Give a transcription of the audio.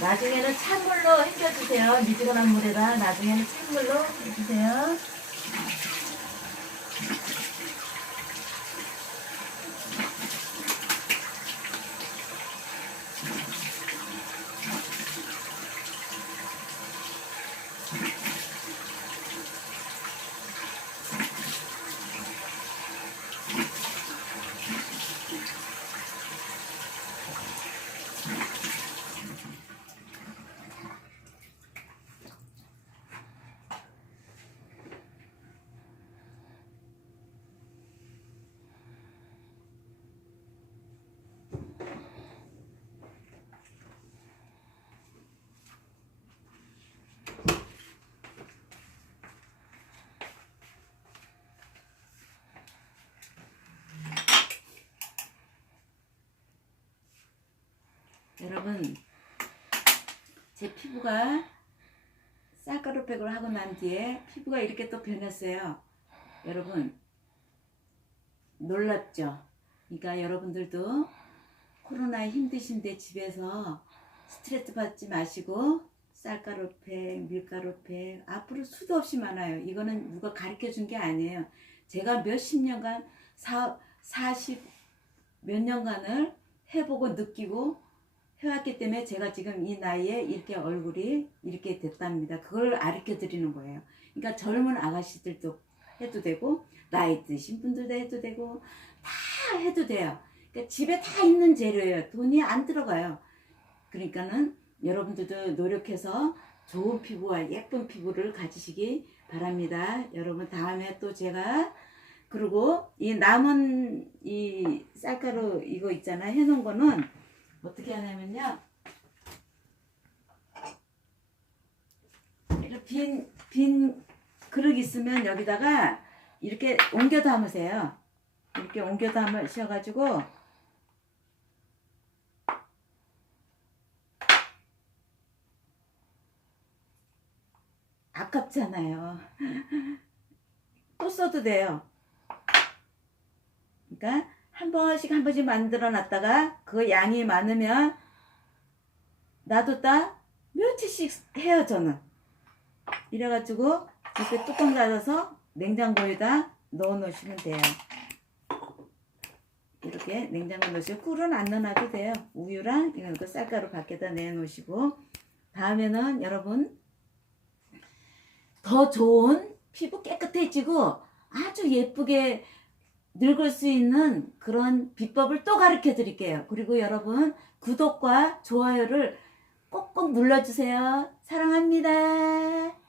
나중에는 찬물로 헹겨주세요. 미지근한 물에다 나중에는 찬물로 해주세요. 여러분 제 피부가 쌀가루백을 하고 난 뒤에 피부가 이렇게 또 변했어요. 여러분 놀랍죠? 그러니까 여러분들도 코로나에 힘드신데 집에서 스트레스 받지 마시고 쌀가루팩, 밀가루팩 앞으로 수도 없이 많아요. 이거는 누가 가르쳐 준 게 아니에요. 제가 몇십 년간 사, 40 몇 년간을 해보고 느끼고 해왔기 때문에 제가 지금 이 나이에 이렇게 얼굴이 이렇게 됐답니다. 그걸 가르쳐 드리는 거예요. 그러니까 젊은 아가씨들도 해도 되고 나이 드신 분들도 해도 되고 다 해도 돼요. 그러니까 집에 다 있는 재료예요. 돈이 안 들어가요. 그러니까는 여러분들도 노력해서 좋은 피부와 예쁜 피부를 가지시기 바랍니다. 여러분 다음에 또 제가 그리고 이 남은 이 쌀가루 이거 있잖아 해놓은 거는 어떻게 하냐면요. 이렇게 빈, 빈 그릇 있으면 여기다가 이렇게 옮겨 담으세요. 이렇게 옮겨 담으셔가지고 아깝잖아요. 또 써도 돼요. 그러니까 한 번씩 한 번씩 만들어 놨다가 그 양이 많으면 놔뒀다? 며칠씩 해요 저는. 이래가지고 이렇게 뚜껑 닫아서 냉장고에다 넣어 놓으시면 돼요. 이렇게 냉장고에 넣으시고 꿀은 안 넣어놔도 돼요. 우유랑 이거 그 쌀가루 밖에다 내놓으시고. 다음에는 여러분 더 좋은 피부 깨끗해지고 아주 예쁘게 늙을 수 있는 그런 비법을 또 가르쳐 드릴게요. 그리고 여러분 구독과 좋아요를 꼭꼭 눌러주세요. 사랑합니다.